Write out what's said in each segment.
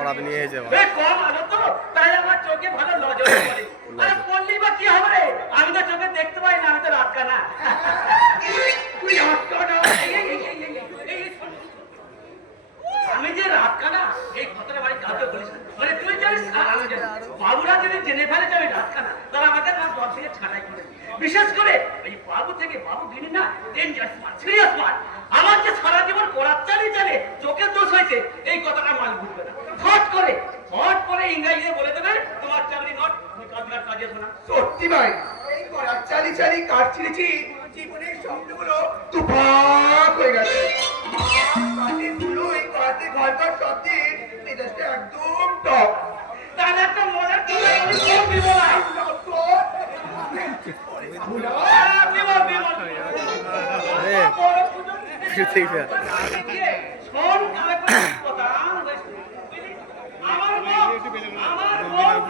ভাব নিয়ে এসে এ কম আলো তো তাই আমার চোখে ভালো নজর পড়ে। আরে পড়লি বা কি হবে রে? আমি তো চোখে দেখতে পাই না আমি তো রাতকা না তুই। আমি যে রাতকা না এই কথাটা বাড়ি কাউকে বলিস না। মানে তুই জানিস আর আমি জানি। বাবুরা যদি জেনে ফেলে যাবে রাতকা না তাহলে আমাদের না দল থেকে ছাড়াই করে বিশেষ করে এই বাবু থেকে বাবু গিনি না ডেঞ্জারাস মার সিরিয়াস মার আমার যে সারা জীবন করার চালি চালে চোখের দোষ হয়েছে এই কথাটা মাল বুঝবে না ফট করে ফট করে ইংরেজিতে বলে দেবে তোমার চাকরি নট তুমি কাজগার কাজে শোনা এই করার চালি চালি কাজ ছিঁড়েছি জীবনের স্বপ্নগুলো তুফান হয়ে গেছে। এই ঘর ঘর মেজাজটা একদম টপ তাহলে একটা মজার কথা বলি খুব বিমলা আহ, বিমল, বিমল। আরে। বড় সুযোগ ঠিক আছে। শোন কালে করে কথা বুঝলি? আমার বউ, আমার বউ, পূজা বিবি, মুরগির গোস্ত কি আন্ডা রুটি খেয়ে আমার পাশে বুঝলি? কে কি বলছে শুনবি? বলছে, হ্যাঁ গো, শুনছো?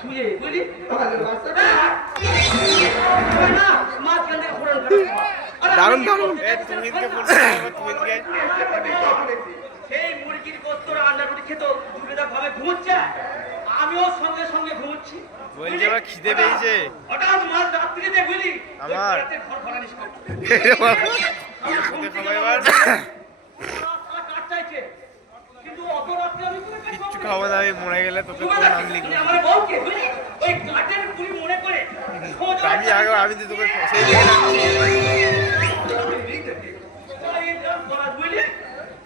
শুয়ে বুঝলি ভালোবাসা হ্যাঁ। মাঝখান থেকে ফোড়ন দারুণ, দারুণ। সেই মুরগির গোস্ত রান্না করে খেতো দুবেলা ভাবে ঘুমোচ্ছে আমিও সঙ্গে সঙ্গে ঘুমোচ্ছি বলছে এবার খিদে পেয়েছে। হঠাৎ মাঝ রাত্রিতে বুঝলি আমার। ঘর আমার। রাতটা কাটতাইছে। কিন্তু অত রাত্রে কিচ্ছু। খাব না আমি মরে গেলে তোকে তোর নাম লিখব মনে আমি আগে আমি তো তোকে সেই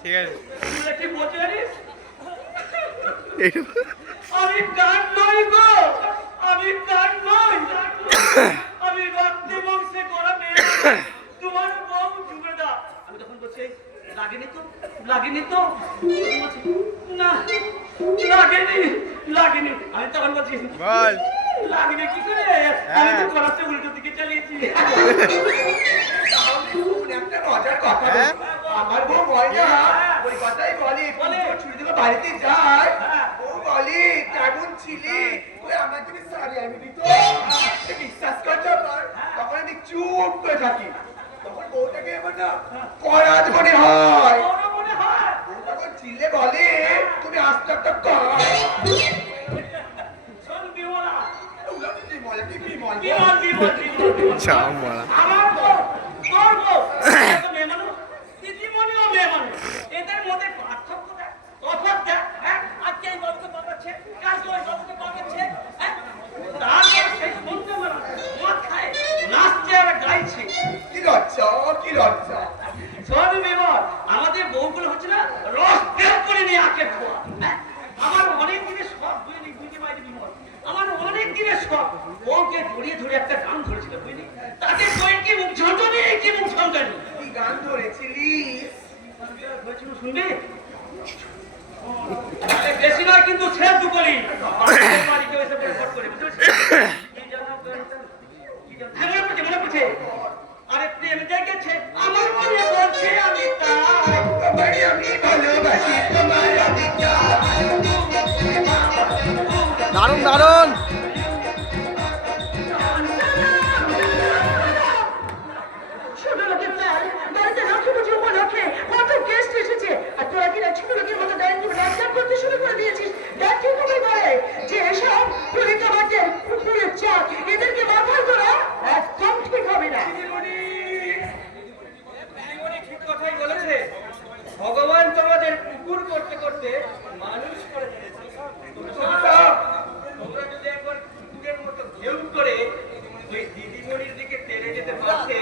ঠিক আছে। আমি গান নই গো আমি গান নই আমি রক্তে বংশে করা মেয়ে তোমার বউ জুবেদা আমি তখন বলছি লাগেনি তো? লাগেনি তো? না লাগেনি লাগেনি। আমি তখন বলছি বল। লাগবে কি করে? আমি তো হ্যাঁ। উল্টো দিকে চালিয়েছি। একটা মজার কথা হ্যাঁ? আমার বউ বলে না ওই কথাই বলে বলে। ছুটি থেকে বাড়িতে যায়। হ্যাঁ। ও বলে কেমন ছিলি? ওই আমার তুমি সারি আমি দিত বিশ্বাস করছ তখন আমি চুপ করে থাকি। বউটাকে এবার না করাজ মনে হয়। তখন চিল্লে বলে তুমি আস্তে আস্তে কর। শোন লজ্জা কি লজ্জা? শোন বিমল, আমাদের বউগুলো হচ্ছে না রস বের করে নিয়ে আঁকে খোয়া হ্যাঁ? আমার অনেক দিনের শখ বুঝলি? বুঝতে পারি বিমল? আমার অনেক দিনের শখ। বউকে জড়িয়ে ধরে একটা গান ধরেছিল বুঝলি? তাতে বই কি মুখ ঝঞ্ঝনি কি মুখ ঝঞ্ঝনি কি গান ধরেছিলিস বলছিল বেশি নয় কিন্তু সে দুকলি বাড়ি এসে করে বুঝতে পারছিস? কি যেন- হ্যাঁ, মনে পড়ছে, দিদিমণির দিকে টেনে যেতে পারছে?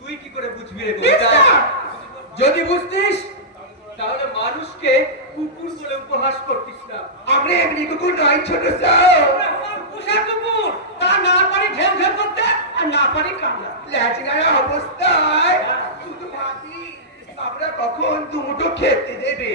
তুই কি করে বুঝবি রে যদি বুঝতিস তাহলে মানুষকে কুকুর বলে উপহাস করতিস না। আমরা এমনি কুকুর নয় ছোট পোষা কুকুর। তা না পারি ঘেউ ঘেউ করতে আর না পারি কামড়া ল্যাচিনার অবস্থায়। শুধু ভাবি আমরা কখন দুমুটো খেতে দেবে?